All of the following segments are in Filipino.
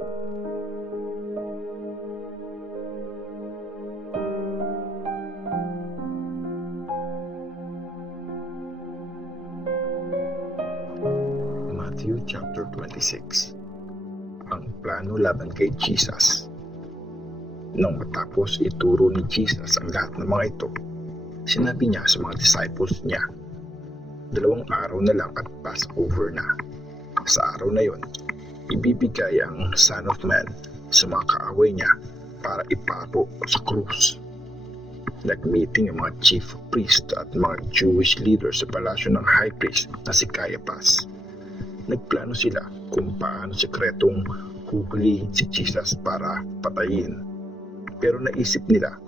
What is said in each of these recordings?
Matthew chapter 26. Ang plano laban kay Jesus. Nang matapos ituro ni Jesus ang lahat ng mga ito, sinabi niya sa mga disciples niya, 2 araw na lang at Passover na. Sa araw na yon, ibibigay ang Son of Man sa mga kaaway niya para ipako sa krus. Nag-meeting ang mga chief priest at mga Jewish leaders sa palasyo ng high priest na si Caiaphas. Nagplano sila kung paano sekretong huhulihin si Jesus para patayin. Pero naisip nila,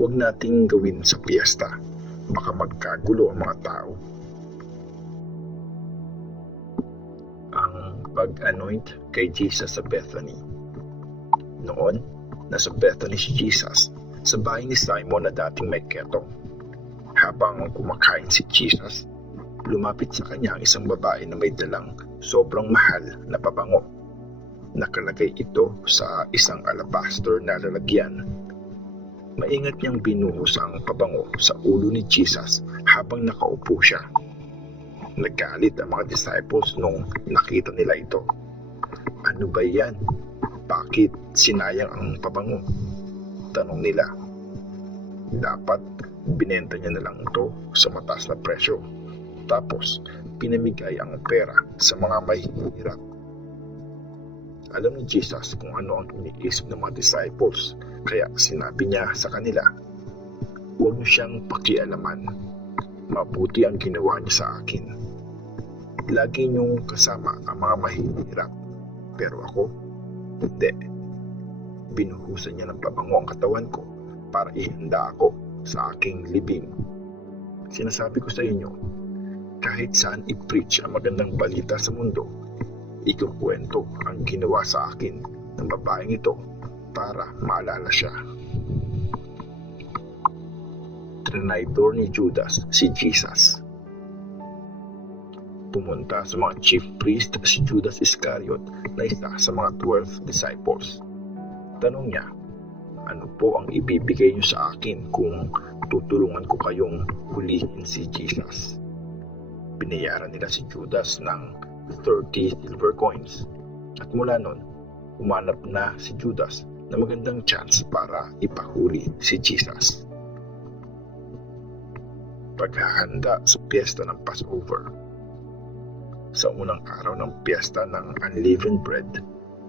huwag nating gawin sa piyesta, baka magkagulo ang mga tao. Ang pag-anoint kay Jesus sa Bethany. Noon, nasa Bethany si Jesus sa bahay ni Simon na dating may ketong. Habang kumakain si Jesus, lumapit sa kanya ang isang babae na may dalang sobrang mahal na pabango. Nakalagay ito sa isang alabaster na lalagyan. Maingat niyang binuhos ang pabango sa ulo ni Jesus habang nakaupo siya. Nagalit ang mga disciples nung nakita nila ito. Ano ba yan? Bakit sinayang ang pabango? Tanong nila. Dapat binenta niya na lang ito sa mataas na presyo. Tapos pinamigay ang pera sa mga mahihirap. Alam ni Jesus kung ano ang iniisip ng mga disciples, kaya sinabi niya sa kanila, huwag niyo siyang pakialaman. Mabuti ang ginawa niya sa akin. Lagi niyong kasama ang mga mahihirap, pero ako, hindi. Binuhusan niya ng pabango ang katawan ko para ihanda ako sa aking libing. Sinasabi ko sa inyo, kahit saan i-preach ang magandang balita sa mundo, ikukwento ang ginawa sa akin ng babaeng ito para maalala siya. Trinaydor ni Judas si Jesus. Pumunta sa mga chief priest si Judas Iscariot na isa sa mga 12 disciples. Tanong niya, ano po ang ibibigay niyo sa akin kung tutulungan ko kayong hulihin si Jesus? Binayaran nila si Judas ng 30 silver coins. At mula nun, umanap na si Judas na magandang chance para ipahuli si Jesus. Paghahanda sa piyesta ng Passover. Sa unang araw ng piyesta ng unleavened bread,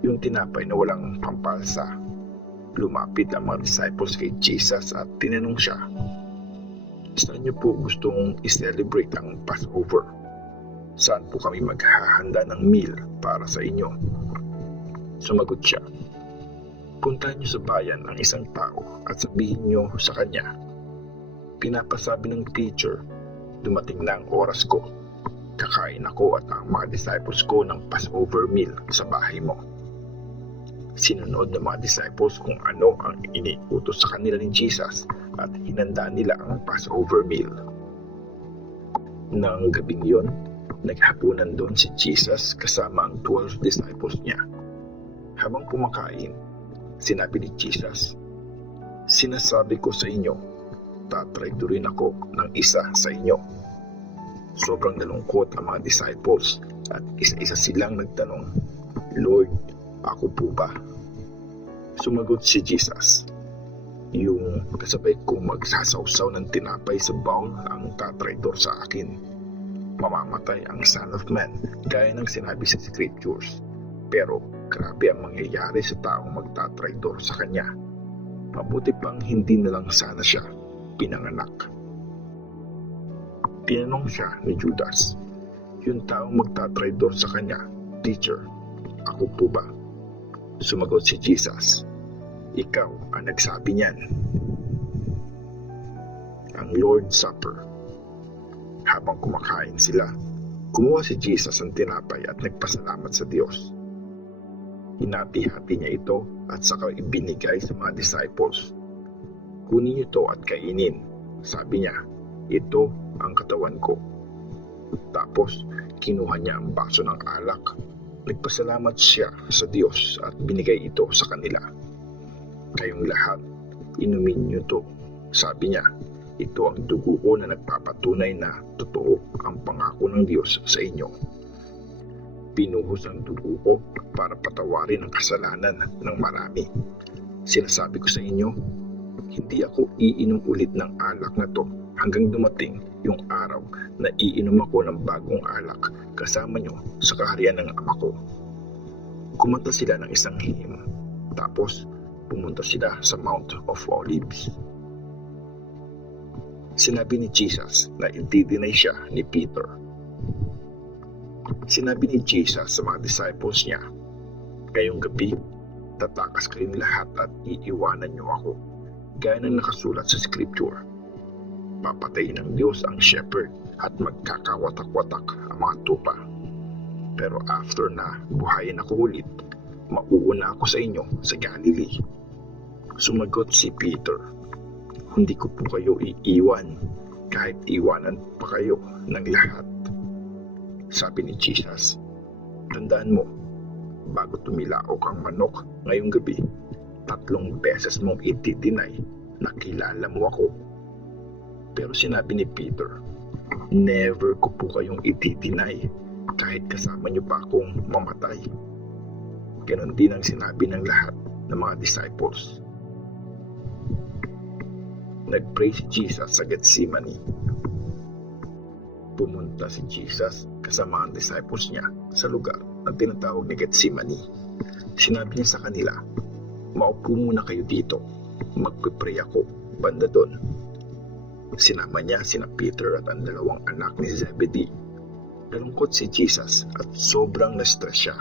yung tinapay na walang pampalsa, lumapit ang mga disciples kay Jesus at tinanong siya, saan niyo po gustong i-celebrate ang Passover? Saan po kami maghahanda ng meal para sa inyo? Sumagot siya, puntahan niyo sa bayan ang isang tao at sabihin niyo sa kanya, pinapasabi ng teacher, dumating na ang oras ko. Kakain ako at ang mga disciples ko ng Passover meal sa bahay mo. Sinunod ng mga disciples kung ano ang iniutos sa kanila ni Jesus at hinanda nila ang Passover meal. Nang gabing yon, naghapunan doon si Jesus kasama ang 12 disciples niya. Habang kumakain, sinabi ni Jesus, sinasabi ko sa inyo, tatraydurin ako ng isa sa inyo. Sobrang nalungkot ang mga disciples at isa-isa silang nagtanong, Lord, ako po ba? Sumagot si Jesus, yung kasabay kong magsasawsaw ng tinapay sa bowl ang tatraydor sa akin. Mamamatay ang Son of Man gaya ng sinabi sa Scriptures. Pero grabe ang mangyayari sa taong magtatraydor sa kanya. Mabuti pang hindi na lang sana siya pinanganak. Tinanong siya ni Judas, yung taong magtatraydor sa kanya, Teacher, ako po ba? Sumagot si Jesus, ikaw ang nagsabi niyan. Ang Lord's Supper. Habang kumakain sila, kumuha si Jesus ang tinapay at nagpasalamat sa Diyos. Hinati-hati niya ito at saka ibinigay sa mga disciples. Kunin niyo ito at kainin. Sabi niya, ito ang katawan ko. Tapos kinuha niya ang baso ng alak, Nagpasalamat siya sa Diyos at binigay ito sa kanila. Kayong lahat, inumin niyo to, sabi niya. Ito ang dugo ko na nagpapatunay na totoo ang pangako ng Diyos sa inyo. Pinuhos ang dugo ko para patawarin ang kasalanan ng marami. Sinasabi ko sa inyo, hindi ako iinom ulit ng alak na to hanggang dumating yung araw na iinom ako ng bagong alak kasama nyo sa kaharian ng Ama ko. Kumanta sila ng isang hymn, tapos pumunta sila sa Mount of Olives. Sinabi ni Jesus na i-deny siya ni Peter. Sinabi ni Jesus sa mga disciples niya, ngayong gabi, tatakas kayong lahat at iiwanan niyo ako, gaya ng nakasulat sa Scripture. Papatayin ng Diyos ang shepherd at magkakawatak-watak ang mga tupa. Pero after na buhayin ako ulit, mauuna ako sa inyo sa Galilee. Sumagot si Peter, hindi ko po kayo iiwan kahit iwanan pa kayo ng lahat. Sabi ni Jesus, tandaan mo, bago tumilaok ang manok ngayong gabi, 3 beses mong itidinay na kilala mo ako. Pero sinabi ni Peter, never ko po kayong itidinay kahit kasama niyo pa akong mamatay. Ganon din ang sinabi ng lahat ng mga disciples. Nag-pray si Jesus sa Gethsemane. Pumunta si Jesus kasama ang disciples niya sa lugar na tinatawag na Gethsemane. Sinabi niya sa kanila, maupo muna kayo dito, magpipray ako banda doon. Sinama niya sina Peter at ang 2 anak ni Zebedee. Nalungkot si Jesus at sobrang na-stress siya.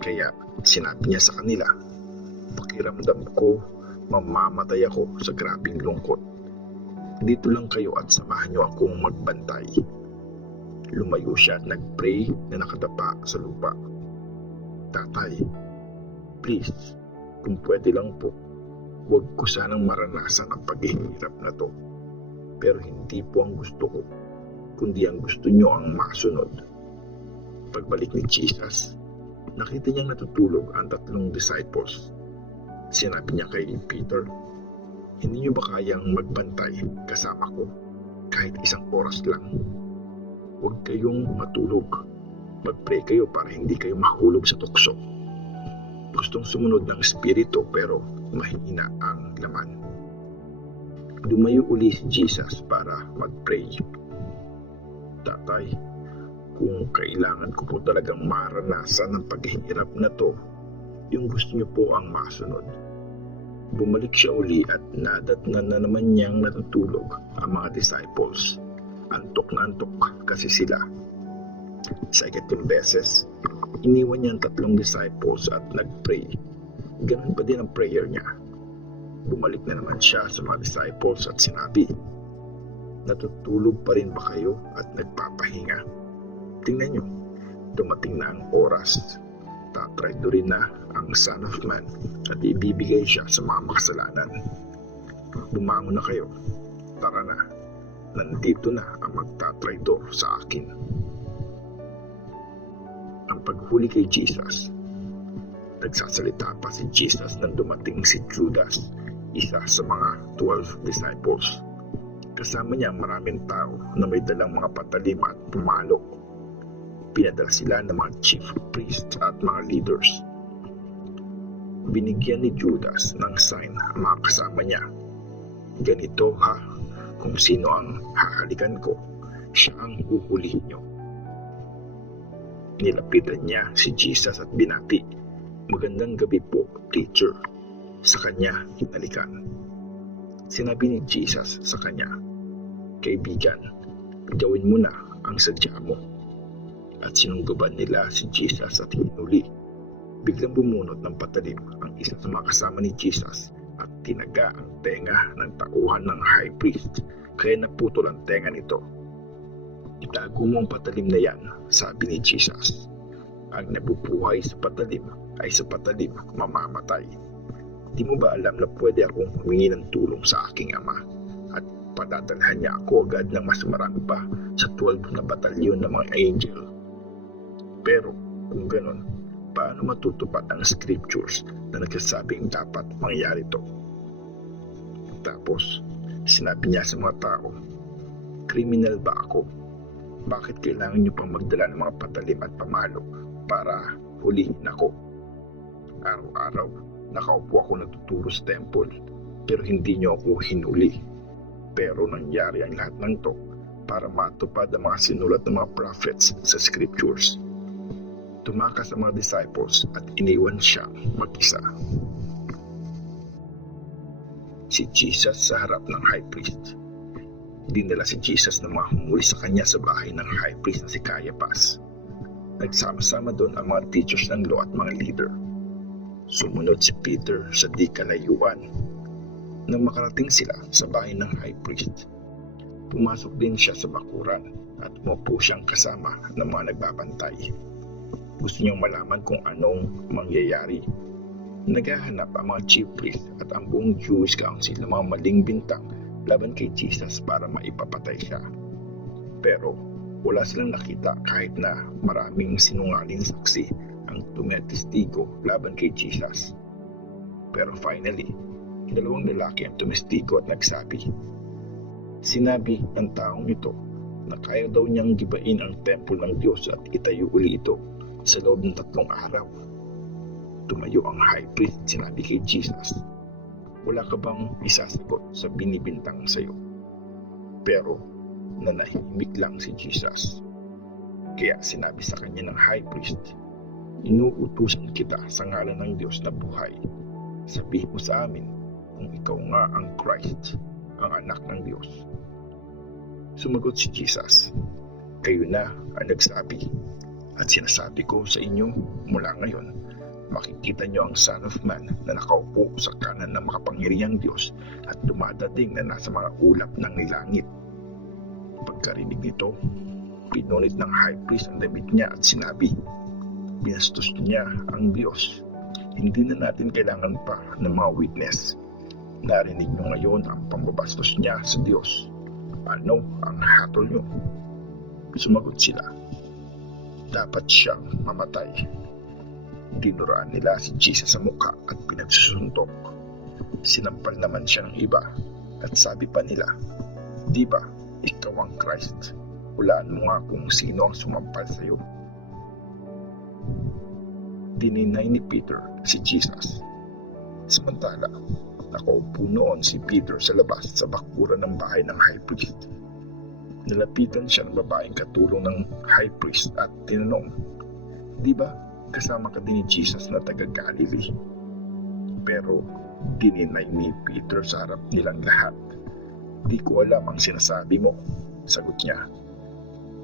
Kaya sinabi niya sa kanila, pakiramdam ko mamamatay ako sa grabing lungkot. Dito lang kayo at samahan niyo akong magbantay. Lumayo siya at nag-pray na nakatapa sa lupa. Tatay, please, kung pwede lang po, huwag ko sanang maranasan ang paghihirap na to. Pero hindi po ang gusto ko, kundi ang gusto niyo ang masunod. Pagbalik ni Jesus, nakita niyang natutulog ang 3 disciples. Sinabi niya kay Peter, hindi niyo ba kayang magbantay kasama ko kahit 1 oras lang? Huwag kayong matulog. Mag-pray kayo para hindi kayo mahulog sa tukso. Gustong sumunod ng espiritu pero mahina ang laman. Dumayo uli si Jesus para mag-pray. Tatay, kung kailangan ko po talagang maranasan ang paghihirap na to, yung gusto niyo po ang masunod. Bumalik siya uli at nadatnan na naman niyang natutulog ang mga disciples. Antok na antok kasi sila. Sa 2 beses, iniwan niya ang 3 disciples at nag-pray. Ganun pa din ang prayer niya. Bumalik na naman siya sa mga disciples at sinabi, natutulog pa rin ba kayo at nagpapahinga? Tingnan niyo, dumating na ang oras. Tatraydorin na ang Son of Man at ibibigay siya sa mga makasalanan. Bumangon na kayo. Tara na. Nandito na ang magtatraydor sa akin. Ang paghuli kay Jesus. Nagsasalita pa si Jesus nang dumating si Judas, isa sa mga 12 disciples. Kasama niya ang maraming tao na may dalang mga patalim at pumalo. Pinadala sila ng mga chief priests at mga leaders. Binigyan ni Judas ng sign ang mga kasama niya. Ganito ha, kung sino ang hahalikan ko, siya ang huhulihin niyo. Nilapitan niya si Jesus at binati, magandang gabi po, teacher. Sa kanya hinalikan. Sinabi ni Jesus sa kanya, kaibigan, gawin mo na ang sadya mo. At sinunggaban nila si Jesus at hinuli. Biglang bumunot ng patalim ang isa sa mga kasama ni Jesus at tinaga ang tenga ng tauhan ng high priest, kaya naputol ang tenga nito. Itago mo ang patalim na yan, sabi ni Jesus. Ang nabubuhay sa patalim ay sa patalim mamamatay. Di mo ba alam na pwede akong humingi ng tulong sa aking ama at padadalhan niya ako agad ng mas marami pa sa 12 na batalyon ng mga angel? Pero Kung ganon, paano matutupad ang scriptures na nagsasabing dapat mangyari ito? Tapos, sinabi niya sa mga tao, kriminal ba ako? Bakit kailangan niyo pang magdala ng mga patalim at pamalo para hulihin ako? Araw-araw, nakaupo ako natuturo sa temple, pero hindi niyo ako hinuli. Pero nangyari ang lahat ng to para matupad ang mga sinulat ng mga prophets sa scriptures. Tumakas ang mga disciples at iniwan siya mag-isa. Si Jesus sa harap ng high priest. Dinala si Jesus ng mga humuli sa kanya sa bahay ng high priest na si Caiaphas. Nagsama-sama doon ang mga teachers ng law at mga leader. Sumunod si Peter sa di kalayuan. Nang makarating sila sa bahay ng high priest, pumasok din siya sa bakuran at umupo siyang kasama ng mga nagbabantay. Gusto niyang malaman kung anong mangyayari. Naghahanap ang mga chief priest at ang buong Jewish council ng mga maling bintang laban kay Jesus para maipapatay siya. Pero wala silang nakita kahit na maraming sinungaling saksi ang tumitestigo laban kay Jesus. Pero finally, dalawang lalaki ang tumestigo at nagsabi. Sinabi ng taong ito na kaya daw niyang gibain ang temple ng Diyos at itayo uli ito sa loob ng 3 araw. Tumayo ang high priest, sinabi kay Jesus, wala ka bang isasagot sa binibintang sa iyo? Pero nanahimik lang si Jesus. Kaya sinabi sa kanya ng high priest, inuutusan kita sa ngalan ng Diyos na buhay. Sabihin mo sa amin kung ikaw nga ang Christ, ang anak ng Diyos. Sumagot si Jesus, kayo na ang nagsabi. At sinasabi ko sa inyo mula ngayon, makikita niyo ang Son of Man na nakaupo sa kanan ng makapangyarihang Diyos at dumadating na nasa mga ulap ng langit. Pagkarinig nito, pinunit ng high priest ang damit niya at sinabi, binastos niya ang Diyos. Hindi na natin kailangan pa ng mga witness. Narinig niyo ngayon ang pambabastos niya sa Diyos. Ano ang hatol niyo? Sumagot sila, dapat siyang mamatay. Dinuraan nila si Jesus sa mukha at pinagsusuntok. Sinampal naman siya ng iba at sabi pa nila, di ba ikaw ang Christ? Hulaan mo nga kung sino ang sumampal sa iyo. Dininay ni Peter si Jesus. Samantala, nakaupo noon si Peter sa labas sa bakuran ng bahay ng high priest. Nilapitan siya ng babaeng katulong ng high priest at tinanong, di ba kasama ka din ni Jesus na taga Galilee? Pero dininay ni Peter sa harap nilang lahat. Di ko alam ang sinasabi mo, sagot niya.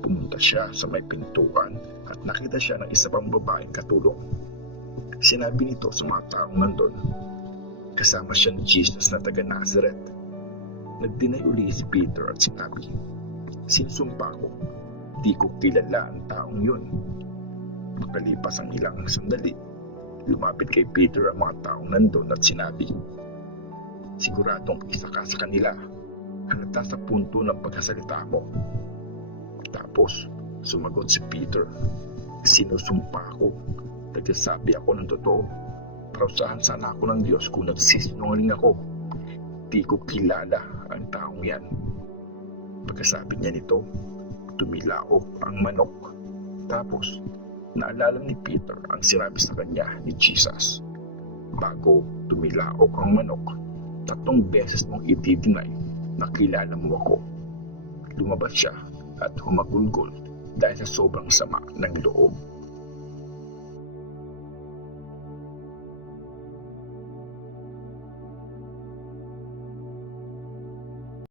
Pumunta siya sa may pintuan at nakita siya ng isa pang babaeng katulong. Sinabi nito sa mga taong nandun, kasama siya ni Jesus na taga Nazareth. Nagdinay uli si Peter at sinabi, sinsumpa ko, di ko kilala ang taong yun. Makalipas ang ilang sandali, lumapit kay Peter ang mga taong nandun at sinabi, siguradong isa ka sa kanila, halata sa punto ng pagkasalita mo. Tapos, sumagot si Peter, sinusumpa ko, nagsasabi ako ng totoo. Parusahan sana ako ng Diyos kung nagsisinungaling ako. Di ko kilala ang taong yan. Pagkasabi niya nito, tumilaok ang manok. Tapos, naalala ni Peter ang sinabi sa kanya ni Jesus. Bago tumilaok ang manok, 3 beses mong itidinay na kilala mo ako. Lumabas siya at humagulgol dahil sa sobrang sama ng loob.